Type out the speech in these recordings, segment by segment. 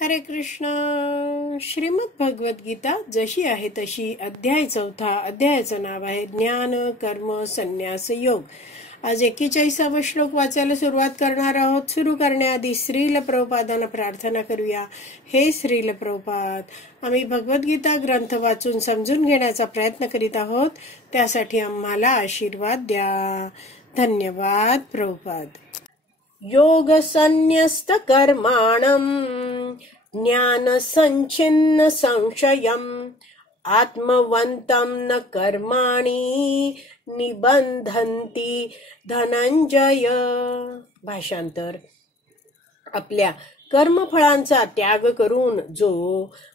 हरे कृष्ण. श्रीमद भगवत गीता जशी आहे तशी, अध्याय 4. अध्यायाचं नाव आहे ज्ञान कर्म संन्यास योग. आज 41वा श्लोक वाचायला सुरुवात करणार आहोत. सुरू करण्याआधी श्रील प्रभुपादांना प्रार्थना करूया. हे श्रील प्रभुपाद, आम्ही भगवद्गीता ग्रंथ वाचून समजून घेण्याचा प्रयत्न करीत आहोत. त्यासाठी आम्हाला आशीर्वाद द्या. धन्यवाद प्रभुपाद. योग संन्यस्त कर्माणं ज्ञान संचिन्न संशयम् आत्मवन्तं न कर्माणि निबंधन्ति धनंजय. भाषांतर. आपल्या कर्मफळांचा त्याग करून जो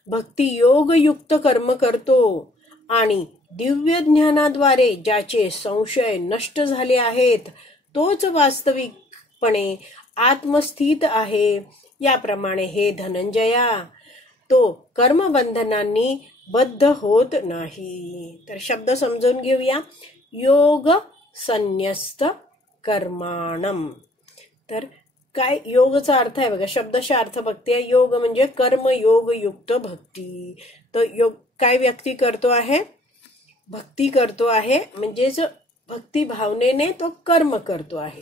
भक्ती योग युक्त कर्म करतो आणि दिव्य ज्ञानाद्वारे ज्याचे संशय नष्ट झाले आहेत, तोच वास्तविकपणे आत्मस्थित आहे. याप्रमाणे हे धनंजया, तो कर्मबंधनांनी बद्ध होत नाही. तर शब्द समजून घेऊया. योग संन्यस्त कर्माणम. तर काय योगचा अर्थ आहे बघा. शब्दशः अर्थ बघते. योग म्हणजे कर्म योग युक्त भक्ती. तर योग काय व्यक्ती करतो आहे? भक्ती करतो आहे. म्हणजेच भक्ती भावनेने तो कर्म करतो आहे.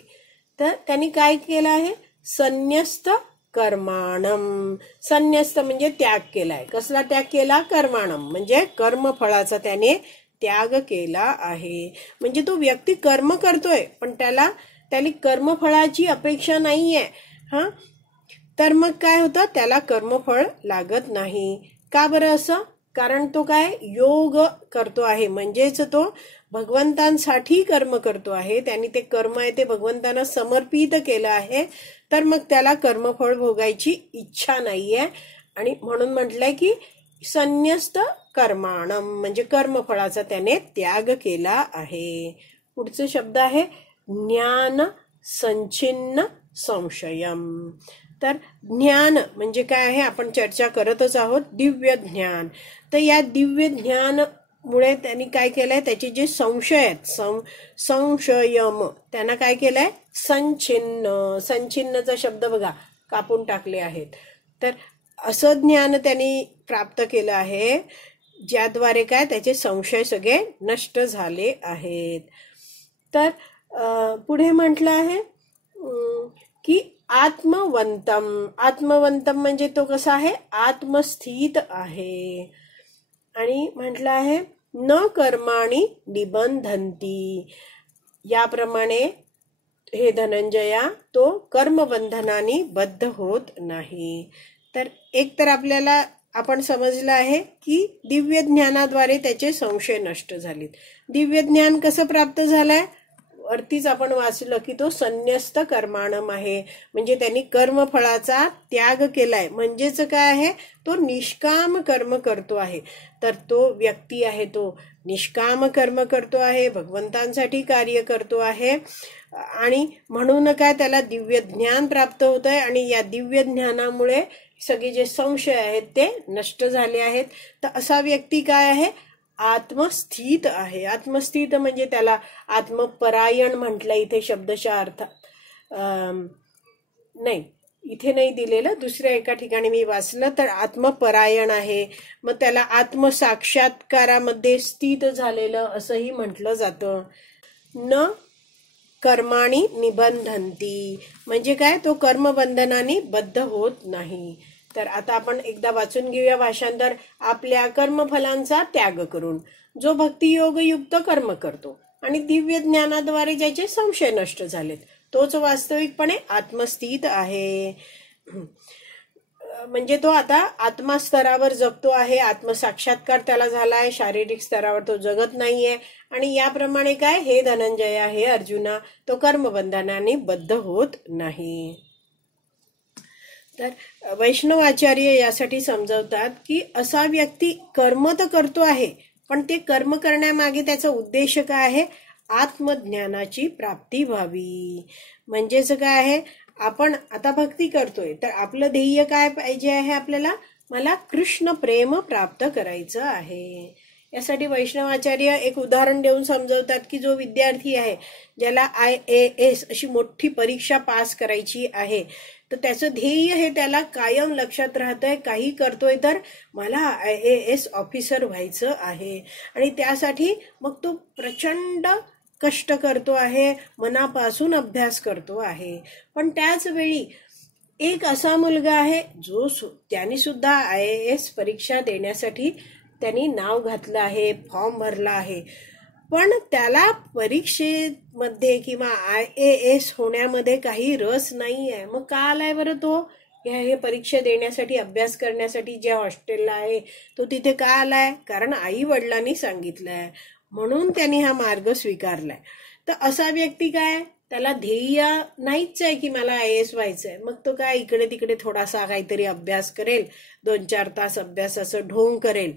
तर त्यांनी काय केलं आहे? संन्यस्त कर्माणम. संन्यस्त म्हणजे त्याग केलाय. कसला त्याग केला? कर्माणम म्हणजे कर्मफळाचा त्याने त्याग केला आहे. म्हणजे तो व्यक्ती कर्म करतोय पण त्याला कर्मफळाची अपेक्षा नाहीये. तर मग काय होतं? त्याला कर्मफळ लागत नाही. का बरं असं? कारण तो काय योग करतो आहे. म्हणजेच तो भगवंतांसाठी कर्म करतो आहे. त्यांनी ते कर्म आहे ते भगवंतांना समर्पित केलं आहे. तर मग त्याला कर्मफळ भोगायची इच्छा नाहीये. आणि म्हणून म्हटलंय की संन्यस्त कर्माणम म्हणजे कर्मफळाचा त्याने त्याग केला आहे. पुढचे शब्द आहे ज्ञान संचिन्न संशयम. तर ज्ञान म्हणजे काय आहे? आपण चर्चा करतच आहोत. दिव्य ज्ञान. तर या दिव्य ज्ञान मुळे त्यांनी काय केलंय? त्याचे जे संशय आहेत संशयम त्यांना काय केलंय? संचिन्न. संचिन्नचा शब्द बघा कापून टाकले आहेत. तर असं ज्ञान त्यांनी प्राप्त केलं आहे ज्याद्वारे काय त्याचे संशय सगळे नष्ट झाले आहेत. तर पुढे म्हटलं आहे की आत्मवंतम. आत्मवंतम म्हणजे तो कसा आहे? आत्मस्थित आहे. आणि म्हटलं आहे न कर्माणि निबंधन्ति. याप्रमाणे हे धनंजया, तो कर्मबंधनाने बद्ध होत नाही. तर एक तर आपल्याला आपण समजलं आहे की दिव्य ज्ञानाद्वारे त्याचे संशय नष्ट झालेत. दिव्य ज्ञान कसं प्राप्त झालंय? वरतीच आपण वाचलं की तो संन्यस्त कर्माणम आहे. म्हणजे त्यांनी कर्मफळाचा त्याग केलाय. म्हणजेच काय आहे? तो निष्काम कर्म करतो आहे. तर तो व्यक्ती आहे तो निष्काम कर्म करतो आहे. भगवंतांसाठी कार्य करतो आहे. आणि म्हणून काय त्याला दिव्य ज्ञान प्राप्त होत आहे. आणि या दिव्य ज्ञानामुळे सगळे जे संशय आहेत ते नष्ट झाले आहेत. तर असा व्यक्ती काय आहे? आत्मस्थित आहे. आत्मस्थित म्हणजे त्याला आत्मपरायण म्हटलं इथे शब्दशः अर्थात. नाही, इथे नाही दिलेलं. दुसऱ्या एका ठिकाणी मी वाचलं तर आत्मपरायण आहे. मग त्याला आत्मसाक्षात्कारामध्ये स्थित झालेलं असंही म्हटलं जातं. न कर्माणि निबंधन्ति म्हणजे काय? तो कर्मबंधनाने बद्ध होत नाही. तर आता आपण एकदा वाचून घेऊया भाषांतर. आपल्या कर्मफलांचा त्याग करून जो भक्तियोग युक्त कर्म करतो आणि दिव्य ज्ञानाद्वारे ज्याचे संशय नष्ट झालेत, तोच वास्तविकपणे आत्मस्थित आहे. म्हणजे तो आता आत्मस्तरावर जगतो आहे. आत्मसाक्षात्कार त्याला झालाय. शारीरिक स्तरावर तो जगत नाहीये. आणि याप्रमाणे काय? हे धनंजया, हे अर्जुना, तो कर्मबंधनाने बद्ध होत नाही. तर वैष्णवाचार्य यासाठी समजावतात की असा व्यक्ती कर्म तर करतो आहे पण ते कर्म करण्यामागे त्याचा उद्देश काय आहे? आत्मज्ञानाची प्राप्ती व्हावी. म्हणजेच काय आहे? आपण आता भक्ती करतोय तर आपलं ध्येय काय पाहिजे आहे? आपल्याला मला कृष्ण प्रेम प्राप्त करायचं आहे. यासाठी वैष्णवाचार्य एक उदाहरण देऊन समजवतात की जो विद्यार्थी आहे ज्याला IAS अशी मोठी परीक्षा पास करायची आहे, तर त्याचं ध्येय हे त्याला कायम लक्षात राहतंय, काही करतोय तर मला IAS ऑफिसर व्हायचं आहे, आणि त्यासाठी मग तो प्रचंड कष्ट करतो आहे, मनापासून अभ्यास करतो आहे. पण त्याच वेळी एक असा मुलगा आहे जो त्याने सुद्धा IAS परीक्षा देण्यासाठी त्यांनी नाव घातलं आहे, फॉर्म भरला आहे, पण त्याला परीक्षेमध्ये किंवा IAS होण्यामध्ये काही रस नाही आहे. मग का आलाय बरं तो हे परीक्षा देण्यासाठी, अभ्यास करण्यासाठी ज्या हॉस्टेलला आहे तो तिथे का आलाय? कारण आई वडिलांनी सांगितलंय, म्हणून त्यांनी हा मार्ग स्वीकारलाय. तर असा व्यक्ती काय, त्याला ध्येय नाहीच आहे की मला IAS व्हायचंय, मग तो काय इकडे तिकडे थोडासा काहीतरी अभ्यास करेल, 2-4 तास अभ्यासाचं ढोंग करेल.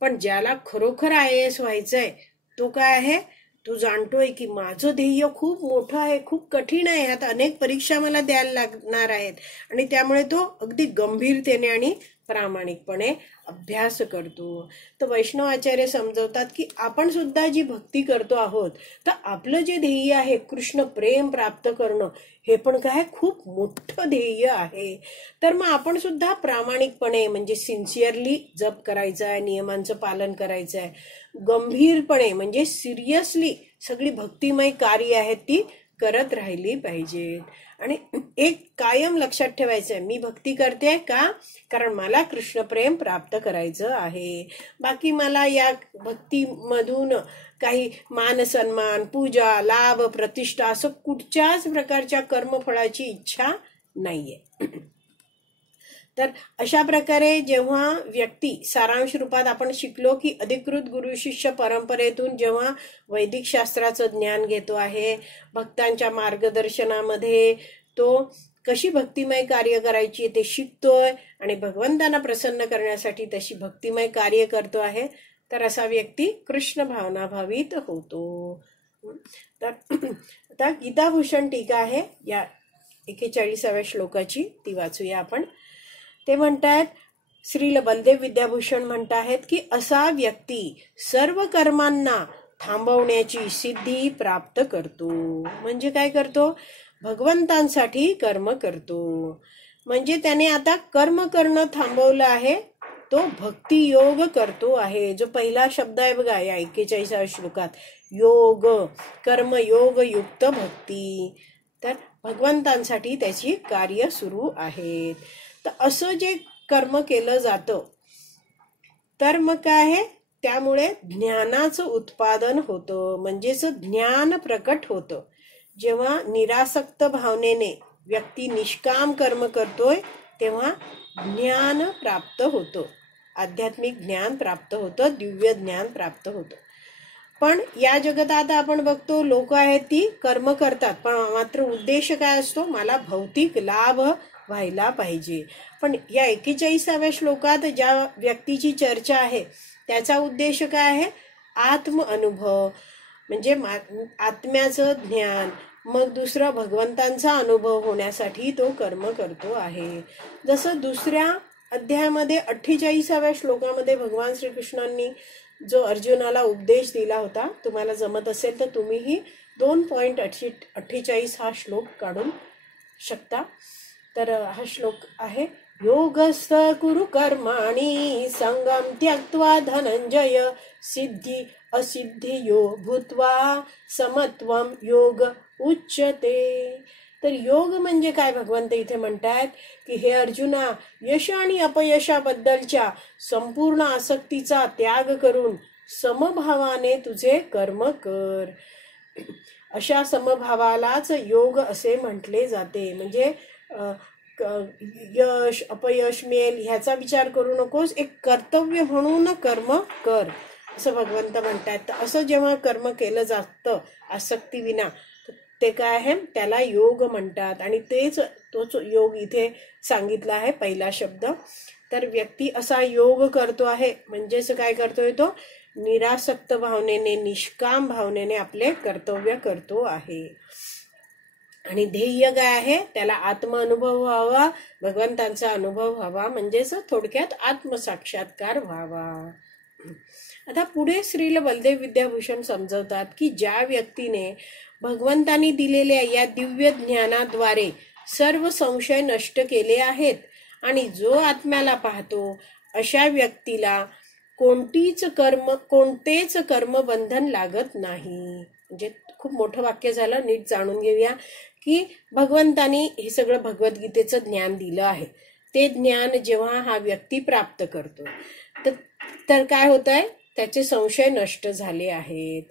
पण ज्याला खरोखर IAS व्हायचंय तो काय आहे, तो जाणतोय की माझं ध्येय खूप मोठं आहे, खूप कठीण आहे, ह्यात अनेक परीक्षा मला द्यायला लागणार आहेत, आणि त्यामुळे तो अगदी गंभीरतेने आणि प्रामाणिकपणे अभ्यास करतो. तर वैष्णवाचार्य समजवतात की आपण सुद्धा जी भक्ती करतो आहोत, तर आपलं जे ध्येय आहे कृष्ण प्रेम प्राप्त करणं, हे पण काय खूप मोठं ध्येय आहे. तर मग आपण सुद्धा प्रामाणिकपणे म्हणजे सिन्सिअरली जप करायचा आहे, नियमांचं पालन करायचं आहे, गंभीरपणे म्हणजे सिरियसली सगळी भक्तिमय कार्य आहेत ती करत राहिली पाहिजेत. आणि एक कायम लक्षात ठेवायचं आहे, मी भक्ती करते का, कारण मला कृष्णप्रेम प्राप्त करायचं आहे. बाकी मला या भक्तीमधून काही मान सन्मान, पूजा, लाभ, प्रतिष्ठा असं कुठच्याच प्रकारच्या कर्मफळाची इच्छा नाहीये. तर अशा प्रकारे जेव्हा व्यक्ती सारांश रूपात आपण शिकलो की अधिकृत गुरु शिष्य परंपरेतून जेव्हा वैदिक शास्त्राचं ज्ञान घेतो आहे, भक्तांच्या मार्गदर्शनामध्ये तो कशी भक्तिमय कार्य करायची ते शिकतोय आणि भगवंतांना प्रसन्न करण्यासाठी तशी भक्तिमय कार्य करतो आहे, तर असा व्यक्ती कृष्ण भावनाभावित होतो. तर आता गीताभूषण टीका आहे या 41व्या श्लोकाची, ती वाचूया आपण. ते म्हणतायत, श्रील बलदेव विद्याभूषण म्हणतायत की असा व्यक्ती सर्व कर्मांना थांबवण्याची सिद्धी प्राप्त करतो. म्हणजे काय करतो, भगवंतांसाठी कर्म करतो. म्हणजे त्याने आता कर्म करणं थांबवलं आहे, तो भक्ती योग करतो आहे. जो पहिला शब्द आहे बघा या 41व्या श्लोकात, योग, कर्मयोग युक्त भक्ती, तर भगवंतांसाठी त्याची कार्य सुरू आहेत. तर असं जे कर्म केलं जातं, तर मग काय आहे, त्यामुळे ज्ञानाचं उत्पादन होतं, म्हणजेच ज्ञान प्रकट होतं. जेव्हा निरासक्त भावनेने व्यक्ती निष्काम कर्म करतोय तेव्हा ज्ञान प्राप्त होतं, आध्यात्मिक ज्ञान प्राप्त होतं, दिव्य ज्ञान प्राप्त होतं. पण या जगतात आपण बघतो लोक आहेत ती कर्म करतात, पण मात्र उद्देश काय असतो, मला भौतिक लाभ व्हायला पाहिजे. पण या 41व्या श्लोकात ज्या व्यक्तीची चर्चा आहे त्याचा उद्देश काय आहे, आत्म अनुभव, म्हणजे आत्म्याचं ज्ञान, मग दुसरा भगवंतांचा अनुभव होण्यासाठी तो कर्म करतो आहे. जसं दुसऱ्या अध्यायामध्ये 48व्या श्लोकामध्ये भगवान श्रीकृष्णांनी जो अर्जुनाला उपदेश दिला होता, तुम्हाला जमत असेल तर तुम्हीही 2.48 हा श्लोक काढून शकता. तर हा श्लोक आहे, योगस्थ कुरु कर्माणि संगम त्यक्त्वा धनंजय सिद्धी असिद्धियो भूत्वा समत्वम योग उच्यते. तर योग म्हणजे काय, भगवंत इथे म्हणतात की हे अर्जुना, यश आणि अपयशाबद्दलच्या संपूर्ण आसक्तीचा त्याग करून समभावाने तुझे कर्म कर. अशा समभावालाच योग असे म्हटले जाते. म्हणजे यश अपयश मिळेल ह्याचा विचार करू नकोस, एक कर्तव्य म्हणून कर्म कर असं भगवंत म्हणतात. तर असं जेव्हा कर्म केलं जातं आसक्ती विना, ते काय आहे, त्याला योग म्हणतात. आणि तोच योग इथे सांगितला आहे पहिला शब्द. तर व्यक्ती असा योग करतो आहे, म्हणजेच काय करतोय, तो निरासक्त भावनेने, निष्काम भावनेने आपले कर्तव्य करतो आहे. आणि ध्येय काय आहे, त्याला आत्म अनुभव व्हावा, भगवंतांचा अनुभव व्हावा, म्हणजेच थोडक्यात आत्मसाक्षात्कार व्हावा. आता पुढे श्रील बलदेव विद्याभूषण समजवतात की ज्या व्यक्तीने भगवंतांनी दिलेल्या या दिव्य ज्ञानाद्वारे सर्व संशय नष्ट केले आहेत आणि जो आत्म्याला पाहतो अशा व्यक्तीला कोणतेच कर्मबंधन लागत नाही. म्हणजे खूप मोठं वाक्य झालं, नीट जाणून घेऊया की भगवंतांनी हे सगळं भगवद्गीतेचं ज्ञान दिलं आहे. ते ज्ञान जेव्हा हा व्यक्ती प्राप्त करतो तर काय होत आहे, त्याचे संशय नष्ट झाले आहेत.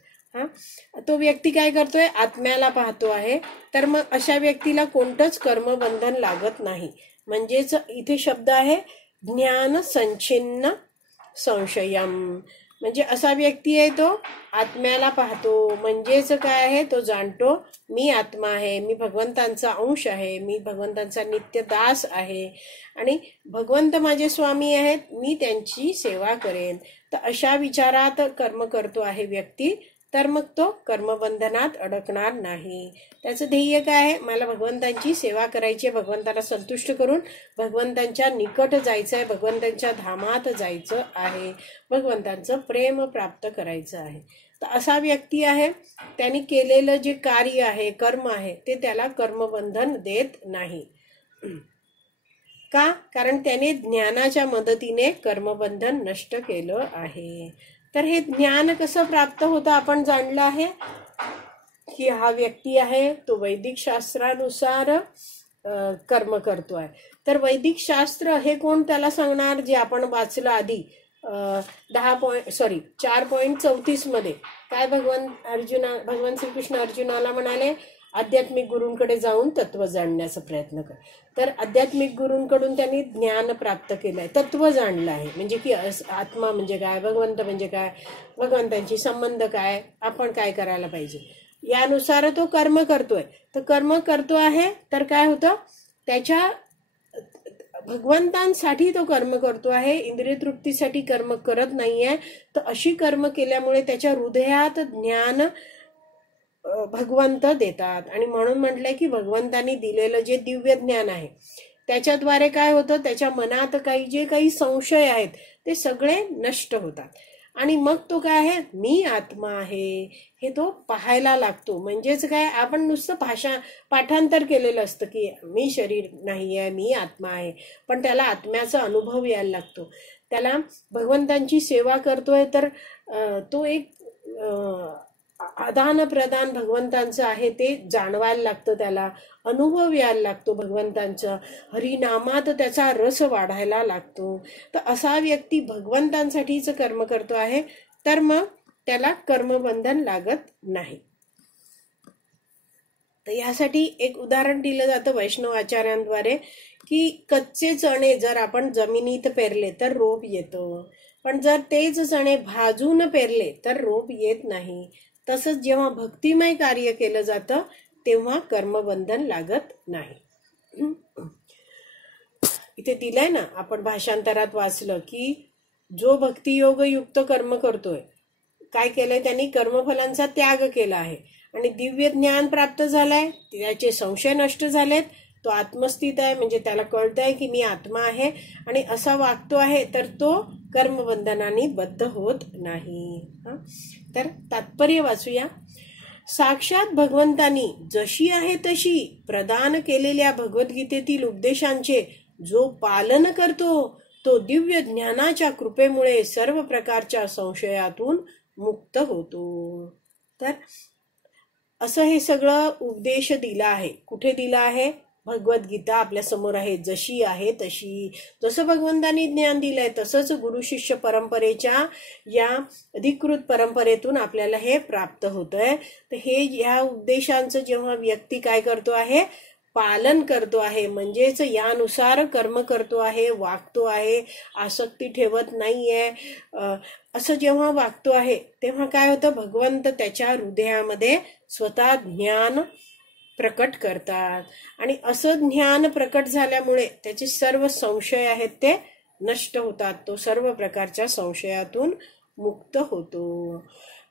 तो व्यक्ती काय करतोय, आत्म्याला पाहतो आहे. तर मग अशा व्यक्तीला कोणतंच कर्मबंधन लागत नाही. म्हणजेच इथे शब्द आहे ज्ञान संचिन्न संशयम. म्हणजे असा व्यक्ती आहे तो आत्म्याला पाहतो. म्हणजेच काय आहे, तो जाणतो मी आत्मा आहे, मी भगवंतांचा अंश आहे, मी भगवंतांचा नित्य दास आहे आणि भगवंत माझे स्वामी आहेत, मी त्यांची सेवा करेन. तर अशा विचारात कर्म करतो आहे व्यक्ती, तर मग तो कर्मबंधनात अडकणार नाही. त्याचं ध्येय काय आहे, मला भगवंतांची सेवा करायची आहे, भगवंताला संतुष्ट करून भगवंतांच्या निकट जायचं आहे, भगवंतांच्या धामात जायचं आहे, भगवंतांचं प्रेम प्राप्त करायचं आहे. तर असा व्यक्ती आहे, त्यांनी केलेलं जे कार्य आहे, कर्म आहे, ते त्याला कर्मबंधन देत नाही. का? कारण त्याने ज्ञानाच्या मदतीने कर्मबंधन नष्ट केलं आहे. तर हे ज्ञान कसं प्राप्त होतं आपण जाणलं आहे की हा व्यक्ती आहे तो वैदिक शास्त्रानुसार कर्म करतो आहे. तर वैदिक शास्त्र हे कोण त्याला सांगणार, जे आपण वाचलं आधी 4.34 मध्ये काय भगवान श्रीकृष्ण अर्जुनाला म्हणाले, आध्यात्मिक गुरूंकडे जाऊन तत्व जाणण्याचा प्रयत्न कर. तर आध्यात्मिक गुरूंकडून त्यांनी ज्ञान प्राप्त केलंय, तत्व जाणलं आहे. म्हणजे की आत्मा म्हणजे काय, भगवंत म्हणजे काय, भगवंतांची संबंध काय, आपण काय करायला पाहिजे, यानुसार तो कर्म करतोय. तर कर्म करतो आहे तर काय होतं, त्याच्या भगवंतांसाठी तो कर्म करतो आहे, इंद्रिय तृप्तीसाठी कर्म करत नाहीये. तर अशी कर्म केल्यामुळे त्याच्या हृदयात ज्ञान भगवंत देतात. आणि म्हणून म्हटलंय की भगवंतांनी दिलेलं जे दिव्य ज्ञान आहे त्याच्याद्वारे काय होतं, त्याच्या मनात जे काही संशय आहेत ते सगळे नष्ट होतात. आणि मग तो काय आहे, मी आत्मा आहे हे तो पाहायला लागतो. म्हणजेच काय, आपण नुसतं पाठांतर केलेलं असतं की मी शरीर नाही आहे, मी आत्मा आहे, पण त्याला आत्म्याचा अनुभव यायला लागतो. त्याला भगवंतांची सेवा करतोय तर तो एक आदान प्रदान भगवंतांचं आहे ते जाणवायला लागतं, त्याला अनुभव यायला लागतो भगवंतांचा, हरिनामात त्याचा रस वाढायला लागतो. तर असा व्यक्ती भगवंतांसाठीच कर्म करतो आहे, तर मग त्याला कर्मबंधन लागत नाही. तर यासाठी एक उदाहरण दिलं जातं वैष्णव आचार्यांद्वारे की कच्चे चणे जर आपण जमिनीत पेरले तर रोप येतं, पण जर तेच चणे भाजून पेरले तर रोप येत नाही. तसंच जेव्हा भक्तिमय कार्य केलं जातं तेव्हा कर्मबंधन लागत नाही. इथे दिलंय ना, आपण भाषांतरात वाचलं की जो भक्तियोग युक्त कर्म करतोय, काय केलंय त्यांनी, कर्मफलांचा त्याग केला आहे आणि दिव्य ज्ञान प्राप्त झालंय, त्याचे संशय नष्ट झालेत, तो आत्मस्थित आहे. म्हणजे त्याला कळतंय की मी आत्मा आहे आणि असा वागतो आहे, तर तो कर्मबंधनाने बद्ध होत नाही. तर तात्पर्य वाचूया. साक्षात भगवंतांनी जशी आहे तशी प्रदान केलेल्या भगवद्गीतेतील उपदेशांचे जो पालन करतो तो दिव्य ज्ञानाच्या कृपेमुळे सर्व प्रकारच्या संशयातून मुक्त होतो. तर असं हे सगळं उपदेश दिला आहे. कुठे दिला आहे, भगवद्गीता आपल्या समोर आहे, जशी आहे तशी. जसं भगवंतांनी ज्ञान दिलंय तसंच गुरु शिष्य परंपरेच्या या अधिकृत परंपरेतून आपल्याला हे प्राप्त होतंय. तर हे या उपदेशांचं जेव्हा व्यक्ती काय करतो आहे, पालन करतो आहे, म्हणजेच यानुसार कर्म करतो आहे, वागतो आहे, आसक्ती ठेवत नाहीये, असं जेव्हा वागतो आहे तेव्हा काय होतं, भगवंत त्याच्या हृदयामध्ये स्वतः ज्ञान प्रकट करतात आणि असं ज्ञान प्रकट झाल्यामुळे त्याचे सर्व संशय आहेत ते नष्ट होतात. तो सर्व प्रकारच्या संशयातून मुक्त होतो.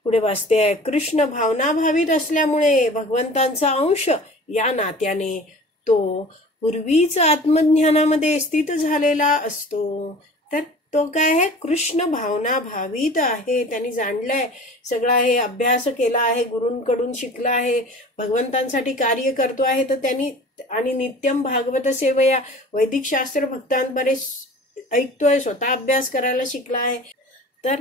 पुढे वाचते आहे, कृष्ण भावना भावित असल्यामुळे भगवंतांचा अंश या नात्याने तो पूर्वीच आत्मज्ञानामध्ये स्थित झालेला असतो. तर तो काय आहे, कृष्ण भावना भावित आहे. त्यांनी जाणलंय सगळा, हे अभ्यास केला आहे, गुरूंकडून शिकला आहे, भगवंतांसाठी कार्य करतो आहे. तर त्यांनी आणि नित्यम भागवत सेवया, वैदिक शास्त्र भक्तांबरे ऐकतोय, स्वतः अभ्यास करायला शिकला आहे. तर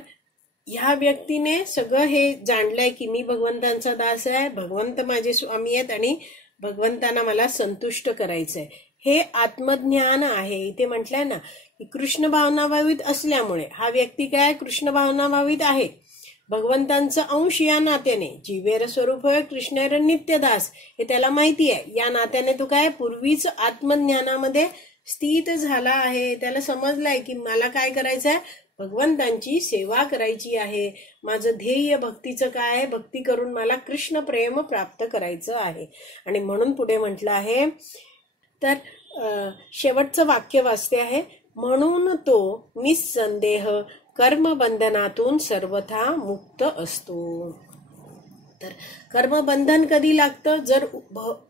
ह्या व्यक्तीने सगळं हे जाणलंय की मी भगवंतांचा दास आहे, भगवंत माझे स्वामी आहेत आणि भगवंतांना मला संतुष्ट करायचंय. हे आत्मज्ञान आहे. इथे म्हटलंय ना की कृष्ण भावनाभावित असल्यामुळे हा व्यक्ती काय, कृष्ण भावनाभावित आहे, भगवंतांचा अंश या नात्याने. जीवेर स्वरूप होय कृष्णेर नित्यदास, हे त्याला माहिती आहे. या नात्याने तो काय, पूर्वीच आत्मज्ञानामध्ये स्थित झाला आहे. त्याला समजलंय की मला काय करायचंय, भगवंतांची सेवा करायची आहे. माझं ध्येय भक्तीचं काय आहे, भक्ती करून मला कृष्ण प्रेम प्राप्त करायचं आहे. आणि म्हणून पुढे म्हटलं आहे, तर शेवटचं वाक्य वाचते आहे, म्हणून तो निस्संदेह कर्मबंधनातून सर्वथा मुक्त असतो. तर कर्मबंधन कधी लागतं, जर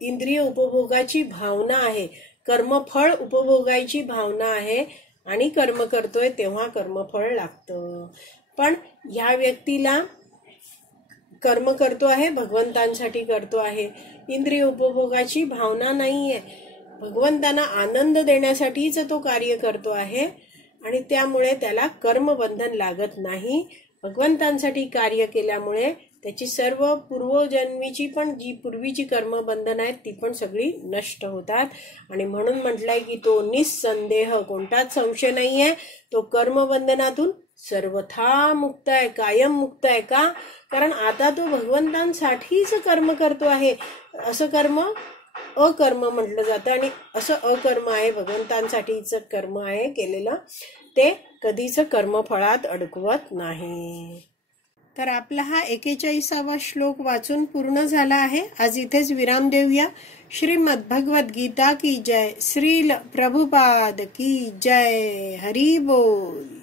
इंद्रिय उपभोगाची भावना आहे, कर्मफळ उपभोगायची भावना आहे आणि कर्म करतोय तेव्हा कर्मफळ लागतं. पण ह्या व्यक्तीला कर्म करतो आहे, भगवंतांसाठी करतो आहे, इंद्रिय उपभोगाची भावना नाहीये, भगवंतांना आनंद देण्यासाठीच तो कार्य करतो आहे आणि त्यामुळे त्याला कर्मबंधन लागत नाही. भगवंतांसाठी कार्य केल्यामुळे त्याची सर्व पूर्वजन्मीची पण जी पूर्वीची कर्मबंधन आहेत ती पण सगळी नष्ट होतात. आणि म्हणून म्हटलंय की तो निस्संदेह, कोणताच संशय नाहीये, तो कर्मबंधनातून सर्वथा मुक्त आहे, कायम मुक्त आहे. का, कारण आता तो भगवंतांसाठीच कर्म करतो आहे. असं कर्म अकर्म म्हटलं जातं आणि असं अकर्म आहे, भगवंतांसाठीच कर्म आहे केलेलं, ते कधीच कर्मफळात अडकवत नाही. तर आपला हा 41वा श्लोक वाचून पूर्ण झाला आहे. आज इथेच विराम देऊया. श्रीमद भगवद गीता की जय. श्रील प्रभुपाद की जय. हरी बोल.